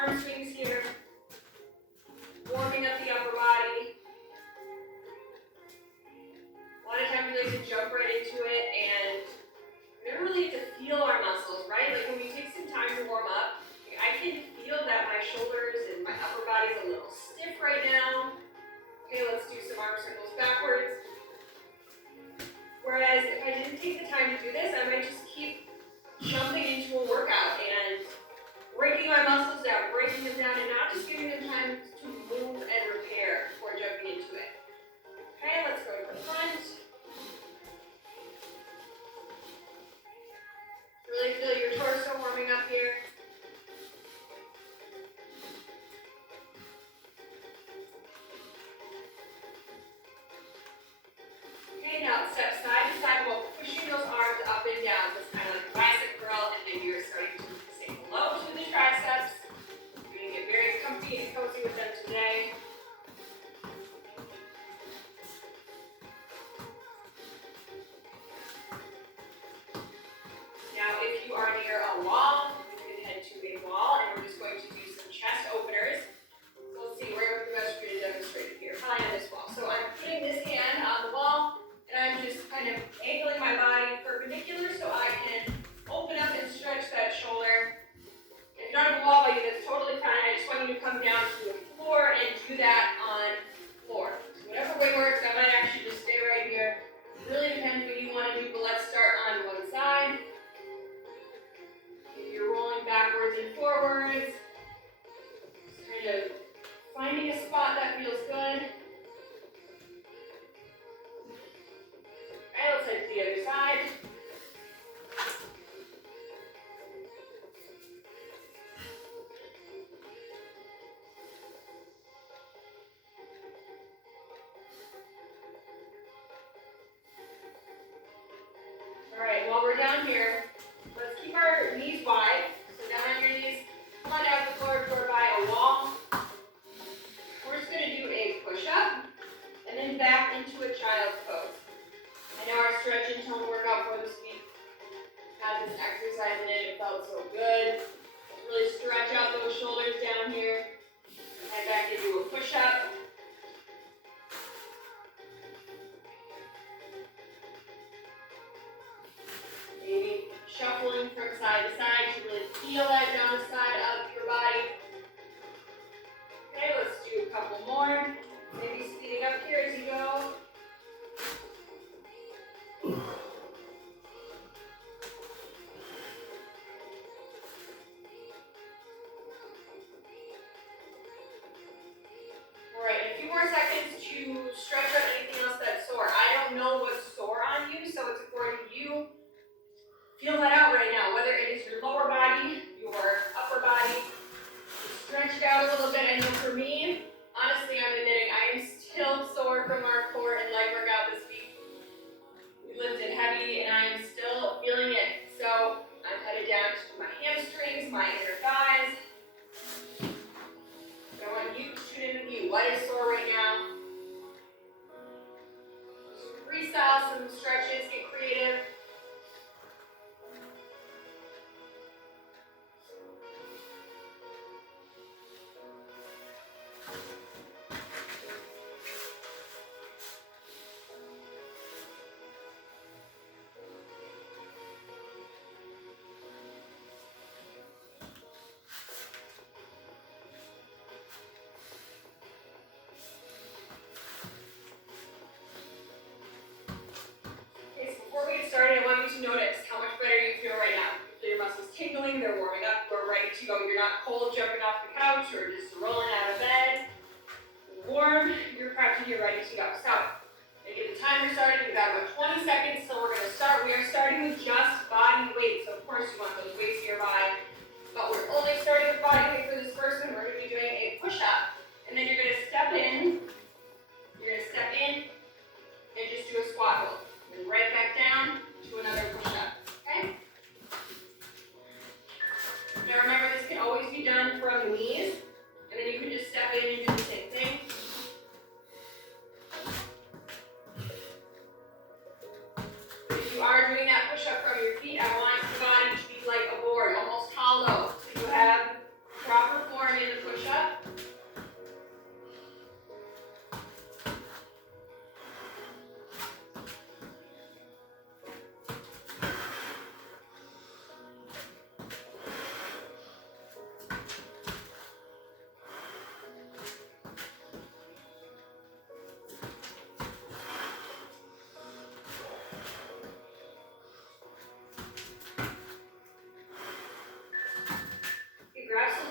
arm swings here, warming up the upper body. A lot of times we like to jump right into it, and we don't really get to feel our muscles, right? Like when we take some time to warm up, I can feel that my shoulders and my upper body's a little stiff right now. Okay, let's do some arm circles backwards. Whereas if I didn't take the time to do this, I might just keep jumping into a workout and breaking my muscles down, breaking them down, and not just giving them time to move and repair before jumping into it. Okay, let's go to the front. Really feel your torso warming up here. Okay, now step side to side while pushing those arms up and down. So it's kind of like a bicep curl, and then you're starting to sink low to the triceps. You're going to get very comfy and cozy with them today. Now, if you are near a wall, you can head to a wall, and we're just going to do some chest openers. So let's see, where would be best for you to demonstrate here? Probably on this wall. So I'm putting this hand on the wall, and I'm just kind of angling my body perpendicular so I can open up and stretch that shoulder. If you don't have a wall by you, that's totally fine. I just want you to come down to the floor and do that on floor. So whatever way works, I might actually just stay right here. It really depends what you want to do, but let's start on one side. You're rolling backwards and forwards. Just kind of finding a spot that feels good. Okay, let's head to the other side. All right, while we're down here, let's keep our knees wide. So down on your knees, flat out the floor if we're by a wall. We're just going to do a push-up and then back into a child's pose. I know our stretch and tone workout for this week had this exercise in it. It felt so good. Let's really stretch out those shoulders down here. Head back into a push-up. Maybe shuffling from side to side to really feel that down the side of your body. Okay, let's do a couple more. Maybe speeding up here as you go. All right, a few more seconds to stretch out anything else that's sore. I don't know what's sore on you, so it's important you feel that out right now, whether it is your lower body, your upper body. Stretch it out a little bit. I know for me, honestly, I'm admitting I am still sore from our core and leg workout this week. We lifted heavy and I am still feeling it. So I'm headed down to my hamstrings, my inner thighs. So I want you to tune in with me. What is sore right now? Just freestyle some stretches, get creative. I want you to notice how much better you feel right now. Feel your muscles tingling, they're warming up, we're ready to go. You're not cold jumping off the couch or just rolling out of bed. You're warm, you're prepped, and you're ready to go. So, I get the timer started. We've got about 20 seconds, so we're going to start. We are starting with just body weight. So, of course, you want those weights nearby. But we're only starting with body weight for this first one. We're going to be doing a push-up. And then you're going to step in. You're going to step in and just do a squat hold. Then right back down to another push-up, okay? Now remember, this can always be done from the knees, and then you can just step in and do the same thing. If you are doing that push-up from your feet, I want your body to be like a board, almost hollow. So you have proper form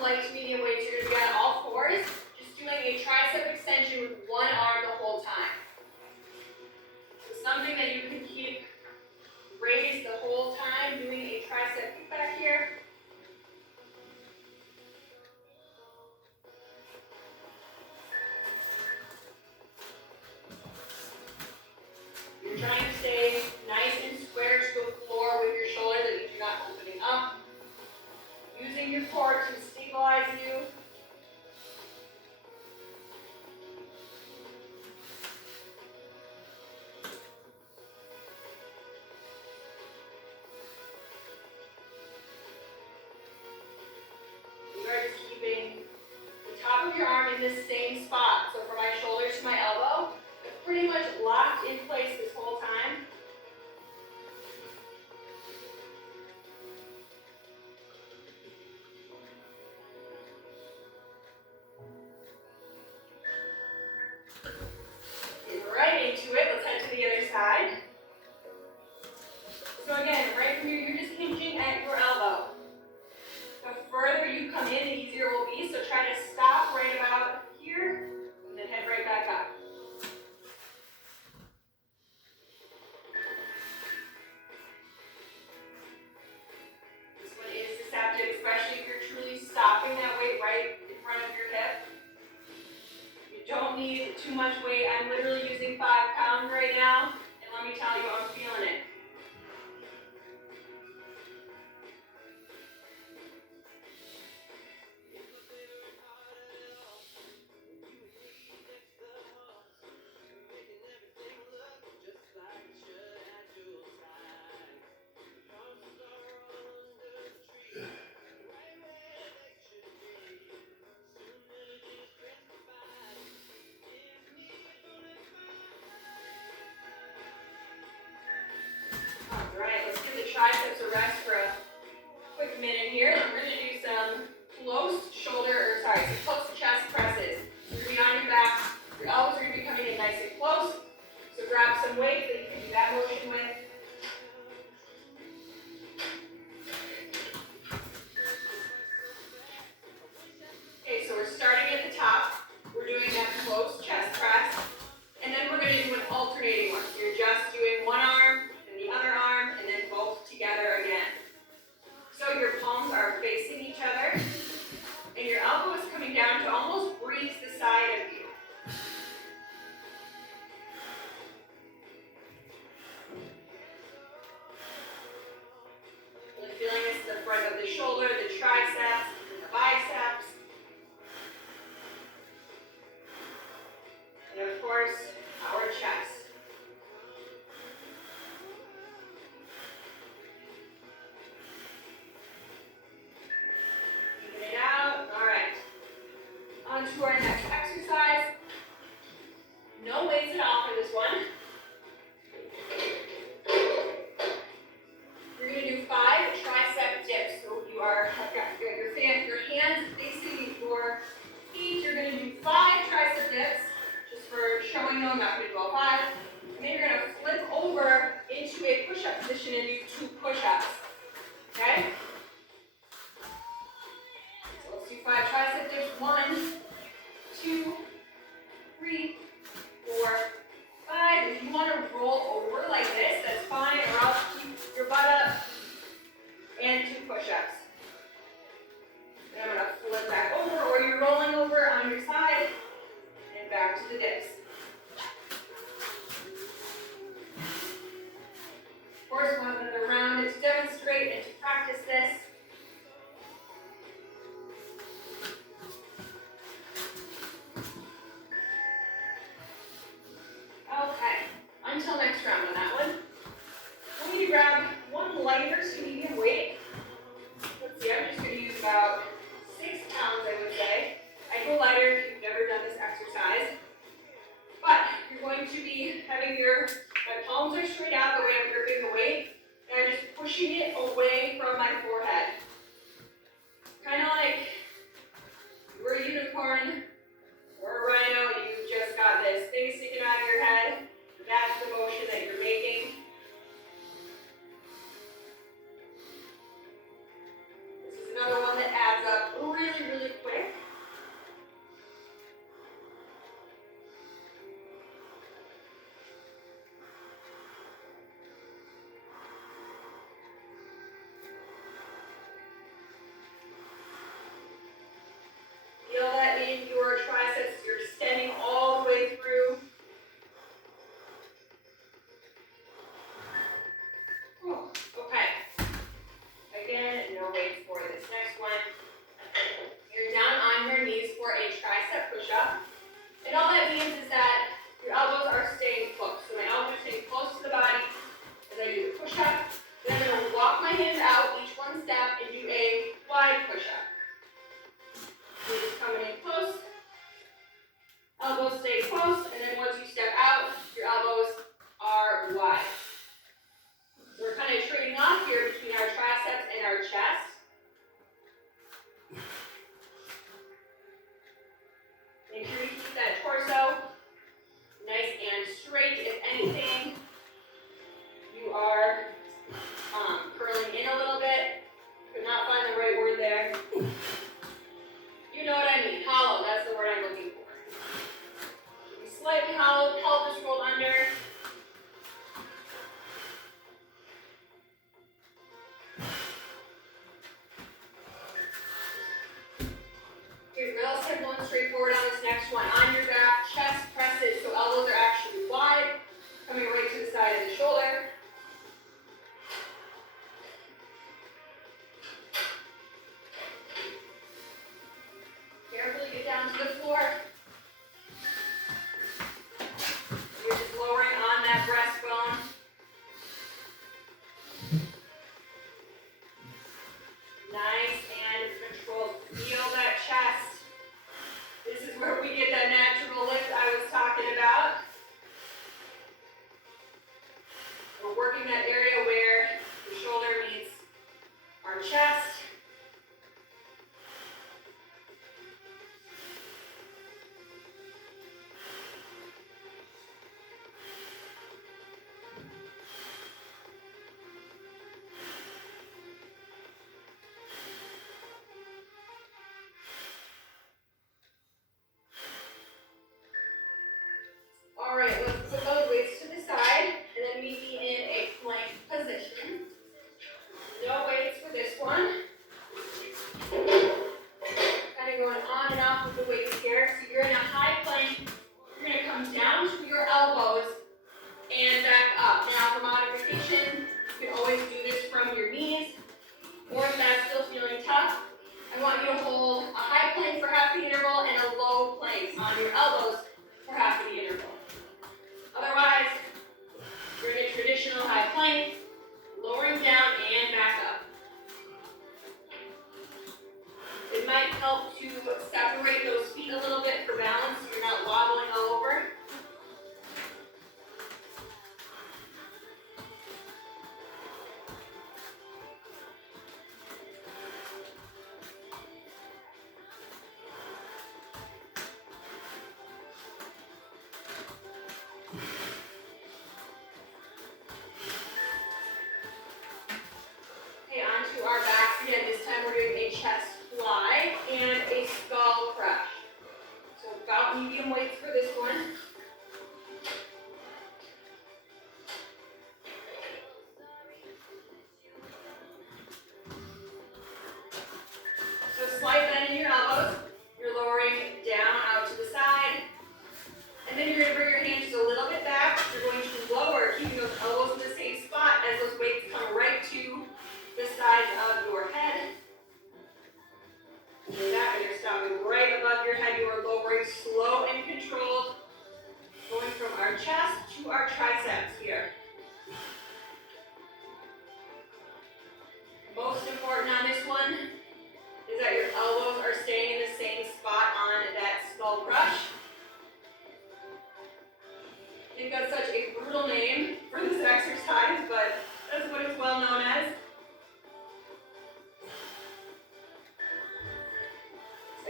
light to medium weights, you're gonna be on all fours, just doing a tricep extension with one arm the whole time. So something that you can keep raised the whole time, doing a tricep kickback here. You're trying to stay nice and square to the floor with your shoulder, that means you're not opening up. Using your core to stabilize you. You are just keeping the top of your arm in the same spot. So from my shoulder to my elbow, it's pretty much locked in place this whole time. Get right into it. Let's head to the other side. So again, right from here, you're just hinging at your elbow. The further you come in, the easier it will be. So try to stop right about here, and then head right back up. This one is deceptive, especially if you're truly stopping that weight right in front of your hip. You don't need too much weight. I'm literally using 5 pounds right now, and let me tell you, I'm feeling it. Alright, let's give the triceps a rest for a quick minute here. Then we're going to do some close chest presses. You're going to be on your back. Your elbows are going to be coming in nice and close. So grab some weight that you can do that motion with. Okay, so we're starting at the top. We're doing that close chest press. And then we're going to do an alternating one. So you're just doing one arm, and the other arm, and then both together again. So your palms are facing each other, and your elbow is coming down to almost breeze the side of you. Really feeling this in the front of the shoulder, the triceps, and the biceps. And of course, our chest. Even it out. All right. On to our next exercise. No weights at all for this one. We're going to do 5 tricep dips. So you have got your hands facing your feet. You're going to do 5 tricep dips. Just for showing you, I'm not going to do all 5. And then you're going to flip over into a push-up position and do 2 push-ups. Okay? So let's do 5 tricep dips. 1, 2, 3, 4, 5. If you want to roll over like this, that's fine, or else keep your butt up and 2 push-ups. Then I'm going to flip back over, or you're rolling over on your side and back to the dips. Of course, one another round to demonstrate and to practice this. Okay, until next round on that one. I need to grab one lighter to medium weight. Let's see, I'm just going to use about 6 pounds, I would say. I go lighter if you've never done this exercise. But you're going to be having my palms are straight out the way I'm gripping the weight, and I'm just pushing it away from my forehead. Kind of like you're a unicorn or a rhino, you just got this thing sticking out of your head. That's the motion that you're making. And all that means is that your elbows are staying close. So my elbows are staying close to the body as I do the push-up. Then I'm going to walk my hands out each one step and do a wide push-up. So you're just coming in close. Elbows stay close, and then once you step out, your elbows are wide. So we're kind of trading off here between our triceps and our chest. Make sure you keep that torso nice and straight. If anything, you are curling in a little bit. Could not find the right word there. You know what I mean. Hollow, that's the word I'm looking for. Be slightly hollow, pelvis rolled under. Here's real simple and straightforward on this next one. On your back, chest presses, so elbows are actually wide, coming right to the side of the shoulder. Carefully get down to the floor. You're just lowering on that breastbone. Nice and controlled. Feel that chest. This is where we get that natural lift I was talking about. We're working that area where the shoulder meets our chest. All right, let's put those weights to the side and then meet me in a plank position. No weights for this one. Kind of going on and off with the weights here. So you're in a high plank. You're going to come down to your elbows and back up. Now for modification, you can always do this from your knees, or if that's still feeling tough, I want you to hold a high plank for half the interval and a low plank on your elbows for half the interval. Otherwise, you're in a traditional high plank, lowering down and back up. It might help to separate those feet a little bit for balance so you're not wobbling all over. Okay, onto our backs again. This time we're doing a chest fly and a skull crush. So about medium weights for this one. So slight bend in your elbows. You're lowering down out to the side. And then you're going to bring your hands just a little bit back. You're going to lower, keeping those elbows in the same spot as those weights come right to the sides of your head. Do that, and you're stopping right above your head. You are lowering slow and controlled, going from our chest to our triceps here. Most important on this one is that your elbows are staying in the same spot on that skull crush. I think that's such a brutal name for this exercise, but that's what it's well known as.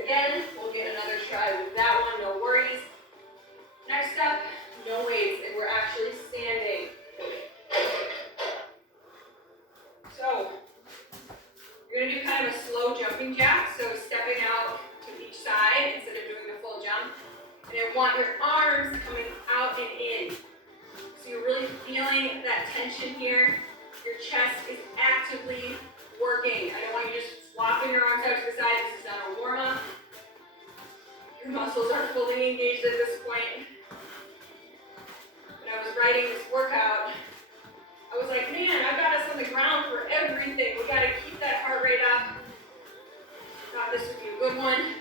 Again, we'll get another try with that one, no worries. Next up, no weights, and we're actually standing. So, you're going to do kind of a slow jumping jack, so stepping out to each side instead of doing the full jump. And I want your arms coming out and in. So you're really feeling that tension here. Your chest is actively working. I don't want you just flopping your arms out to the side. This is not a warm-up. Your muscles are fully engaged at this point. When I was writing this workout, I was like, man, I've got us on the ground for everything. We got to keep that heart rate up. Thought this would be a good one.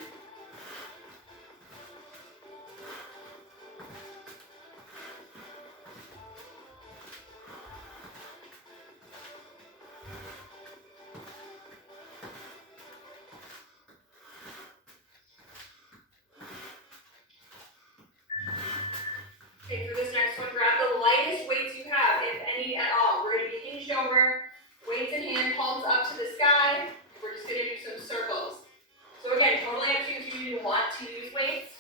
hand palms up to the sky. We're just gonna do some circles. So again, totally up to you if you want to use weights.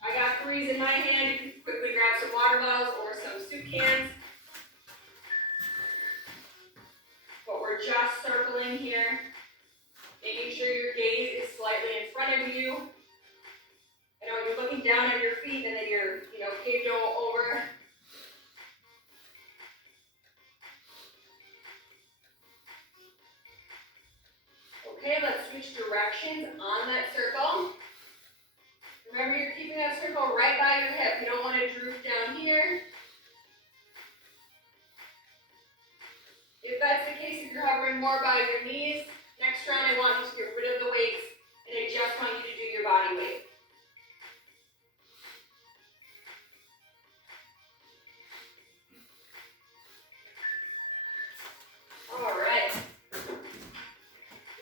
I got 3s in my hand. You can quickly grab some water bottles or some soup cans. But we're just circling here, making sure your gaze is slightly in front of you. I know you're looking down at your feet and then you're, caved over. Okay, let's switch directions on that circle. Remember, you're keeping that circle right by your hip. You don't want to droop down here. If that's the case, if you're hovering more by your knees, next round I want you to get rid of the weights and I just want you to do your body weight. All right.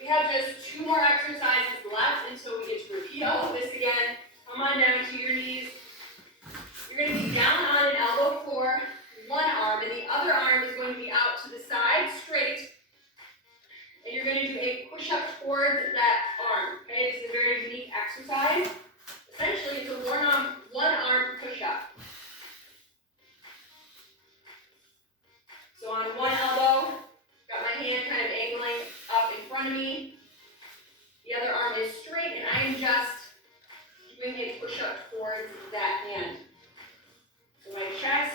We have just 2 more exercises left until we get to repeat all of this again. Come on down to your knees. You're going to be down on an elbow for one arm, and the other arm is going to be out to the side, straight. And you're going to do a push-up towards that arm. Okay, this is a very unique exercise. Essentially, it's a one-arm push-up. So on one elbow, got my hand kind of angling up in front of me. The other arm is straight, and I am just doing a push-up towards that hand. So my chest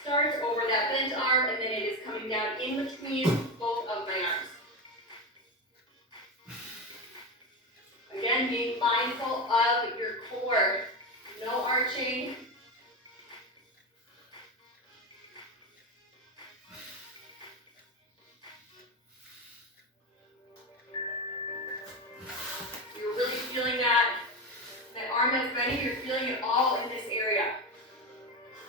starts over that bent arm, and then it is coming down in between both of my arms. Again, being mindful of your core. No arching. You're really feeling that arm that's bending, you're feeling it all in this area.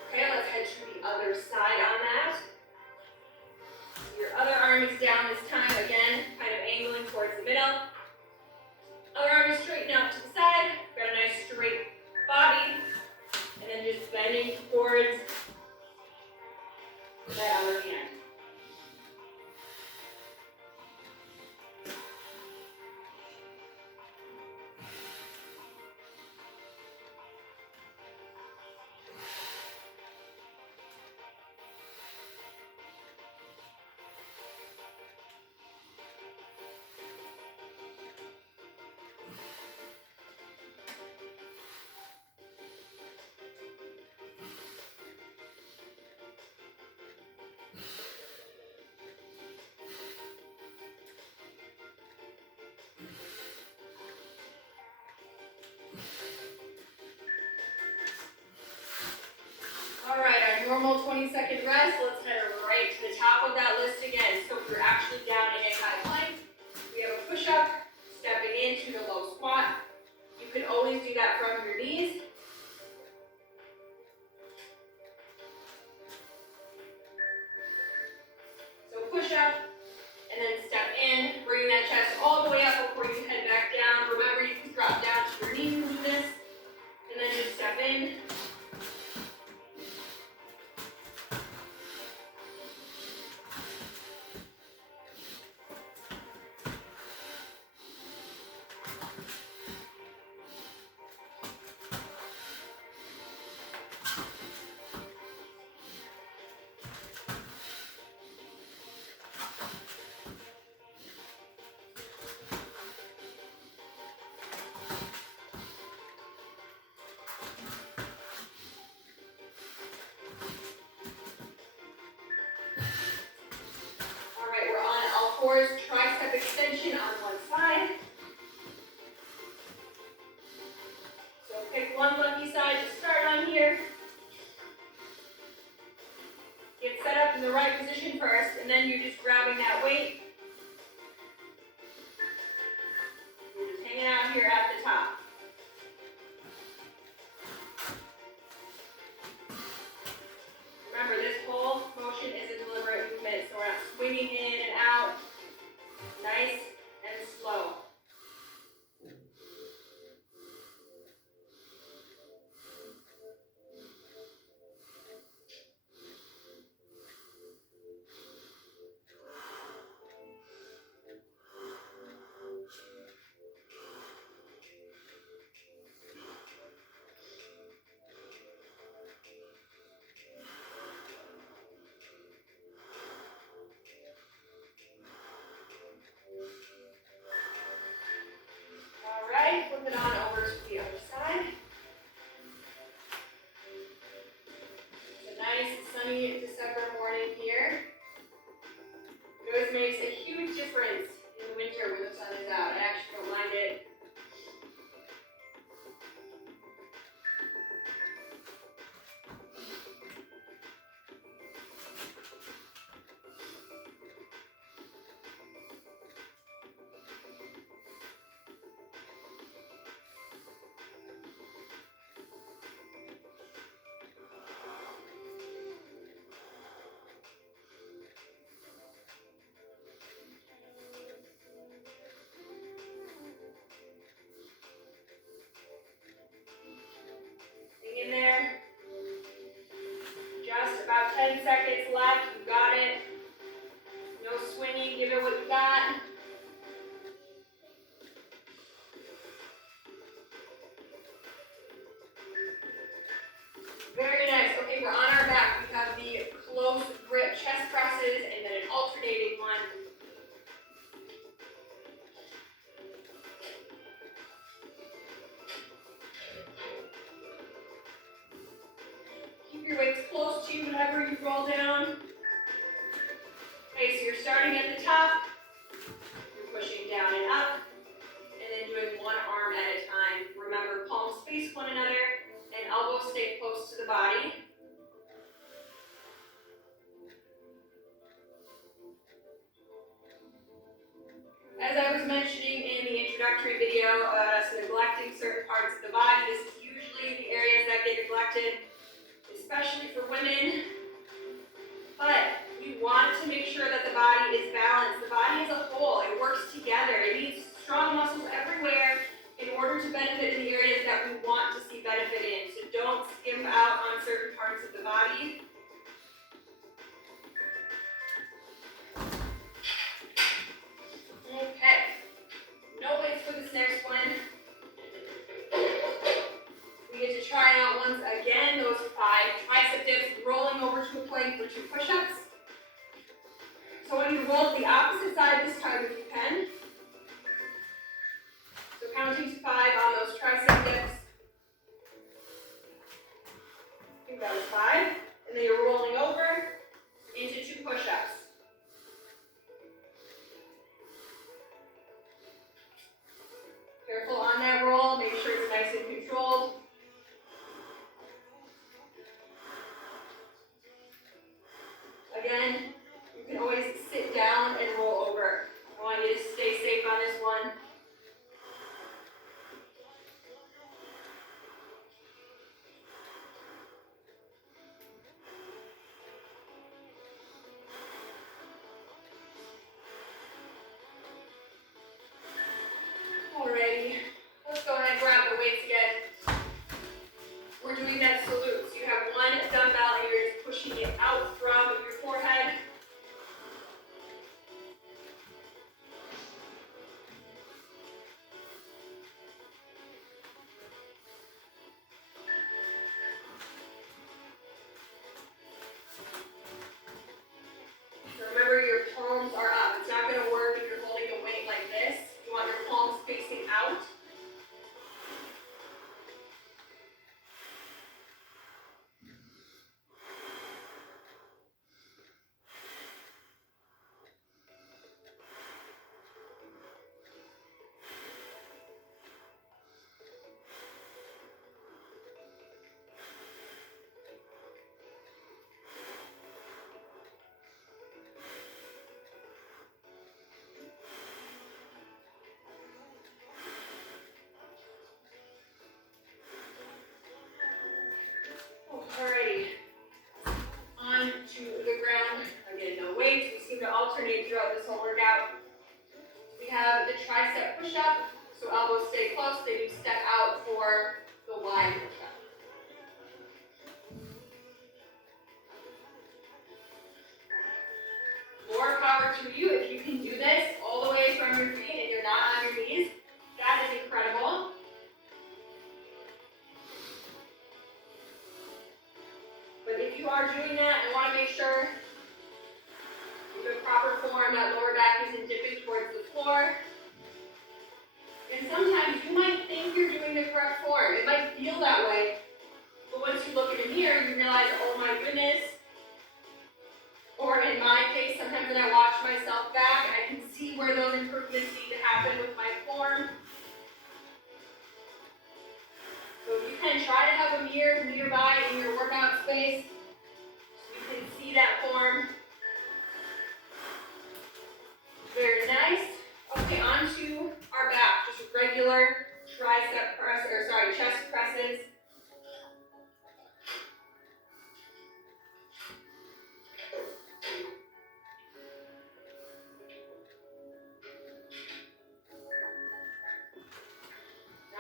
Okay, let's head to the other side on that. Your other arm is down this time, again, kind of angling towards the middle. Other arm is straightened out to the side. Got a nice straight body. And then just bending towards that other hand. All right, our normal 20-second rest. Let's head right to the top of that list again. So if you're actually down in a high plank, we have a push-up, stepping into the low squat. You can always do that from your knees. So push up, and then step in, bringing that chest all the way up before you head back down. Remember, you can drop down to your knees and do this, and then just step in. Fours, tricep extension on one side. So pick one lucky side to start on here. Get set up in the right position first, and then you're just grabbing that weight. You're just hanging out here at the top. Remember, this whole motion is a deliberate movement, so we're not swinging in and out. Nice and slow. side, flip it on over to the other side. It's a nice sunny December morning here. It always makes a huge difference in the winter when the sun is out. I actually don't mind it. Hang in there. Just about 10 seconds left. You got it. No swinging. Give it what you got. Very nice. Okay, we're on our back. We have the close grip chest presses and then an alternating one. Keep your weights close to you whenever you roll down. Okay, so you're starting at the top. You're pushing down and up. And then doing one arm at a time. Remember, palms face one another and elbows stay close to the body. As I was mentioning in the introductory video about us neglecting certain parts of the body, this is usually the areas that get neglected, especially for women. But we want to make sure that the body is balanced. The body as a whole, it works together. It needs strong muscles everywhere in order to benefit in the areas that we want to see benefit in. So don't skimp out on certain parts of the body. Okay, no weights for this next one. We get to try out once again those 5 tricep dips, rolling over to a plank for 2 push-ups. So I want you to roll to the opposite side this time if you can. So counting to 5 on those tricep dips. I think that was 5. And then you're rolling over into 2 push-ups. Careful on that roll, make sure it's nice and controlled. Again, you can always sit down and roll over. I want you to stay safe on this one. Alrighty, let's go ahead and grab the weights again. We're doing that salute. So you have one dumbbell and you're just pushing it out from your forehead. So remember, your palms are up. It's not going to work if you're holding the weight like this. You want your palms facing out. Alrighty, on to the ground. Again, no weights. We seem to alternate throughout this whole workout. We have the tricep push-up, so elbows stay close. They do step out for the wide push-up. More power to you if you can do this all the way from your feet and you're not on your knees. That is incredible. But if you are doing that, I want to make sure you have proper form, that lower back isn't dipping towards the floor. And And sometimes you might think you're doing the correct form. It might feel that way. But once you look in the mirror, you realize, oh my goodness. Or in my case, sometimes when I watch myself back, I can see where those improvements need to happen with my form. So you can try to have a mirror nearby in your workout space so you can see that form. Very nice. Okay, on to our back, just regular chest presses.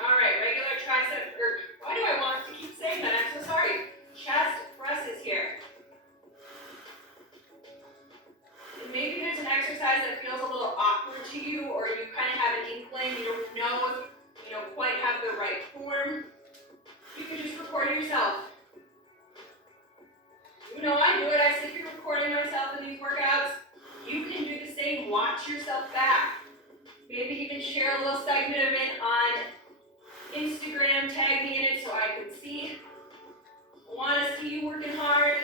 All right, regular tricep, why do I want to keep saying that? I'm so sorry. Chest presses here. And maybe there's an exercise that feels a little awkward to you, or you kind of have an inkling, you don't know if you don't quite have the right form. You can just record yourself. You know I do it, I sit here recording myself in these workouts. You can do the same, watch yourself back. Maybe even share a little segment of it on Instagram, tag me in it so I can see. I want to see you working hard.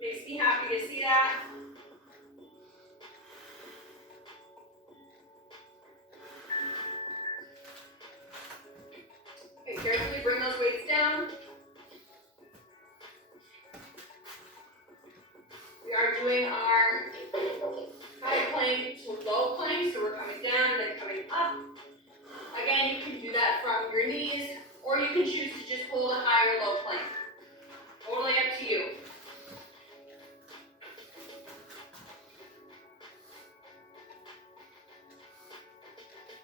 Makes me happy to see that. Okay, carefully bring those weights down. We are doing our high plank to low plank, so we're coming down and then coming up. Again, you can do that from your knees, or you can choose to just hold a high or low plank. Totally up to you.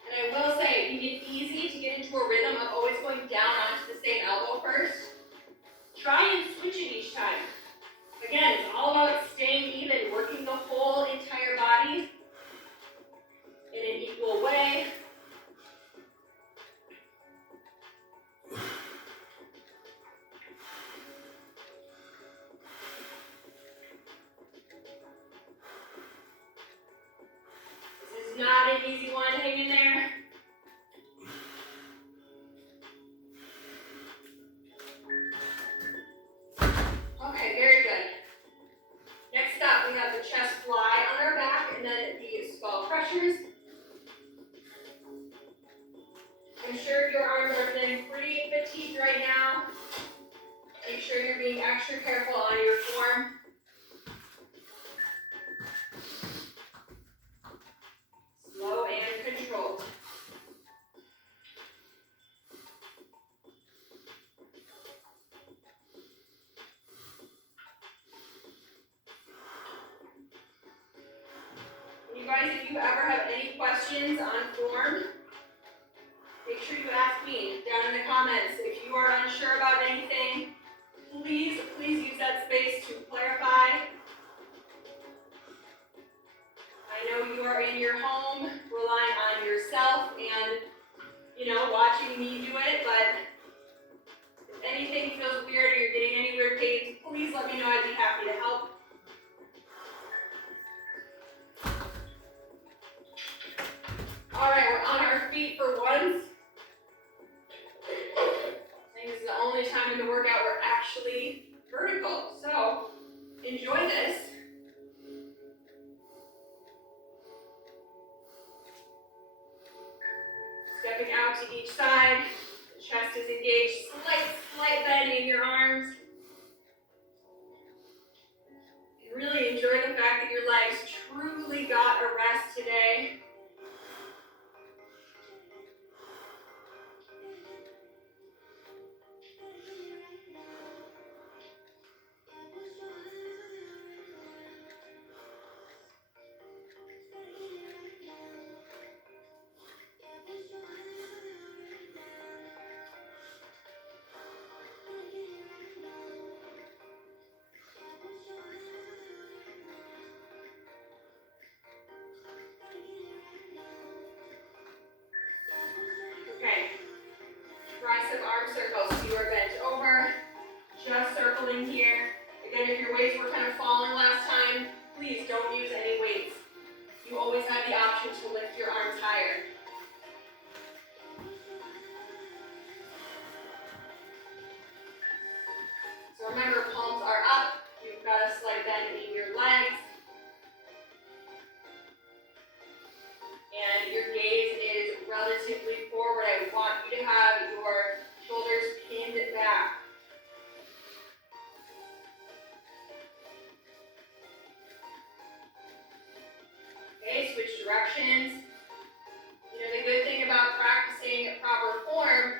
And I will say, if you get easy to get into a rhythm of always going down onto the same elbow first, try and switch it each time. Again, it's all about staying even, working the whole entire body in an equal way. This is not an easy one, hang in there. Okay, very good. Next up, we have the chest fly on our back and then the skull crushers. I'm sure your arms are feeling pretty fatigued right now. Make sure you're being extra careful on your form. Slow and controlled. You guys, if you ever have any questions on form, make sure you ask me down in the comments. If you are unsure about anything, please use that space to clarify. I know you are in your home, relying on yourself and, watching me do it, but if anything feels weird or you're getting any weird pains, please let me know. I'd be happy to help. All right, we're on our feet for once. I think this is the only time in the workout we're actually vertical, so enjoy this. Stepping out to each side, the chest is engaged, slight bend in your arms. And really enjoy the fact that your legs truly got a rest today. Tricep arm circles. You are bent over, just circling here. Again, if your weights were kind of falling last time, please don't use any weights. You always have the option to lift your arms higher. using proper form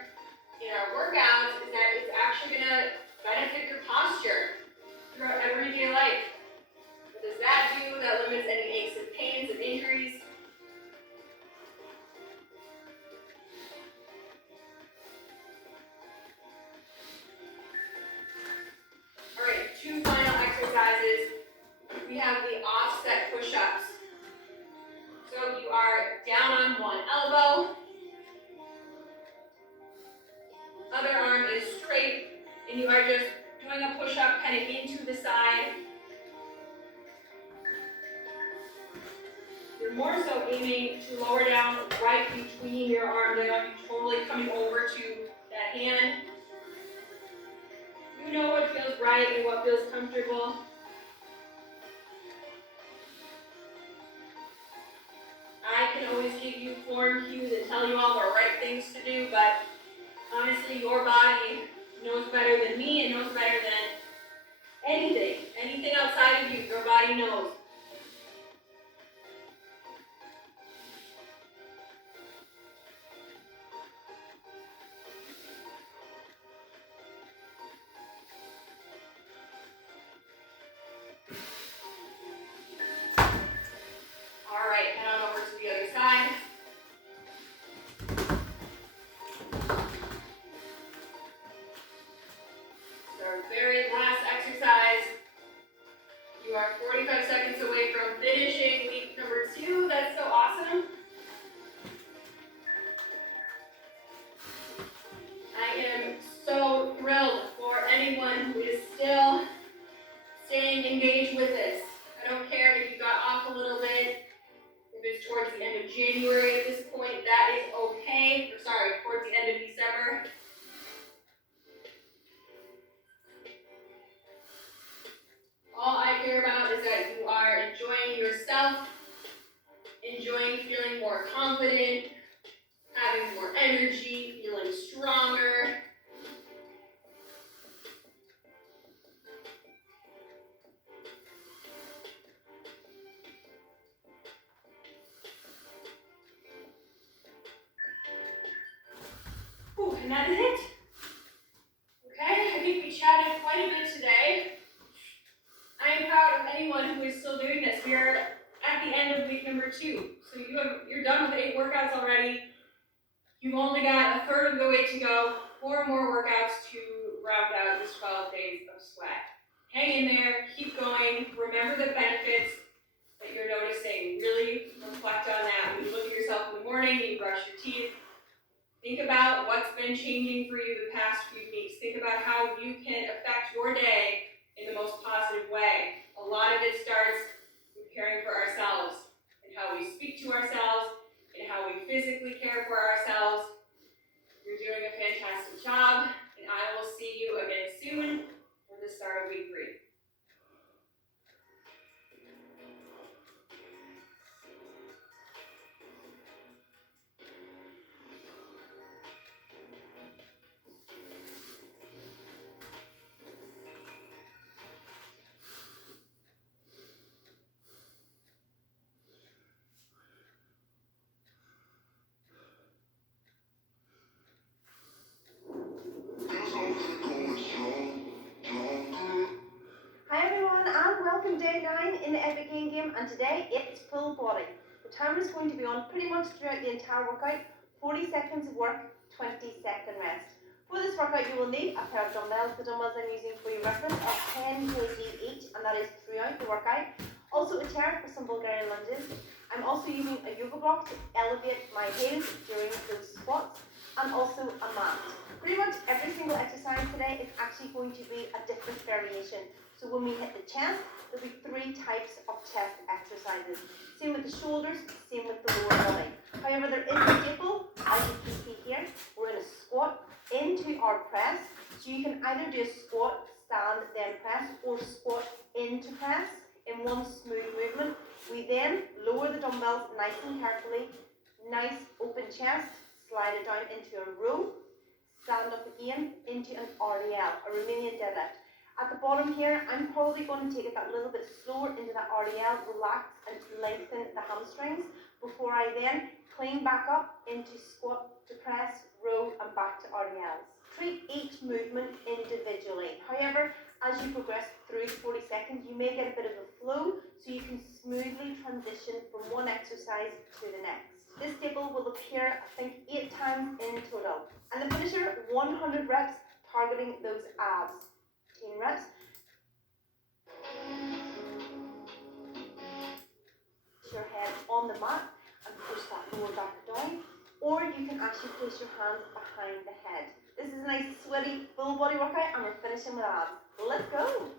in our workouts is that it's actually gonna benefit your posture throughout everyday life. What does that do? That limits any aches and pains and injuries. All right, 2 final exercises. We have the offset push-ups. So you are down on one elbow, other arm is straight, and you are just doing a push-up kind of into the side. You're more so aiming to lower down right between your arms. They're not totally coming over to that hand. You know what feels right and what feels comfortable. I can always give you form cues and tell you all the right things to do, but honestly, your body knows better than me and knows better than anything outside of you. Your body knows. All right, head on over to the other side. So our very last exercise. You are 45 seconds away from finishing week number 2. That's so awesome. I am so thrilled for anyone who is still staying engaged with this. I don't care if you got off a little bit, if it's towards the end of January at this point, that is okay. Or sorry, towards the end of December. All I care about is that you are enjoying yourself, enjoying feeling more confident, having more energy, feeling stronger. Whew, and that is it. Okay, I think we chatted quite a bit today. I am proud of anyone who is still doing this. We are at the end of week number 2. So you're done with 8 workouts already. You've only got a third of the way to go. 4 more workouts to round out this 12 days of sweat. Hang in there, keep going. Remember the benefits that you're noticing. Really reflect on that. When you look at yourself in the morning, you brush your teeth. Think about what's been changing for you the past few weeks. Think about how you can affect your day in the most positive way. A lot of it starts with caring for ourselves and how we speak to ourselves and how we physically care for ourselves. You're doing a fantastic job, and I will see you again soon for the start of week 3. Hi everyone, and welcome day 9 in the Epic Gain game, and today it's full body. The timer is going to be on pretty much throughout the entire workout. 40 seconds of work, 20-second rest. For this workout you will need a pair of dumbbells. The dumbbells I'm using for your reference are 10 kg each, and that is throughout the workout. Also a chair for some Bulgarian lunges. I'm also using a yoga block to elevate my heels during those squats, and also a mat. Pretty much every single exercise today is actually going to be a different variation. So when we hit the chest, there'll be 3 types of chest exercises. Same with the shoulders, same with the lower body. However, there is a staple, as you can see here. We're going to squat into our press. So you can either do a squat, stand, then press, or squat into press in one smooth movement. We then lower the dumbbells nice and carefully, nice open chest, slide it down into a row, stand up again into an RDL, a Romanian deadlift. At the bottom here, I'm probably going to take it that little bit slower into that RDL, relax and lengthen the hamstrings before I then clean back up into squat to press, row and back to RDLs. Treat each movement individually. However, as you progress through the 40 seconds, you may get a bit of a flow so you can smoothly transition from one exercise to the next. This table will appear, I think, 8 times in total. And the finisher, 100 reps, targeting those abs. 10 reps. Your head on the mat and push that lower back down, or you can actually place your hands behind the head. This is a nice sweaty full body workout and we're finishing with abs. Let's go!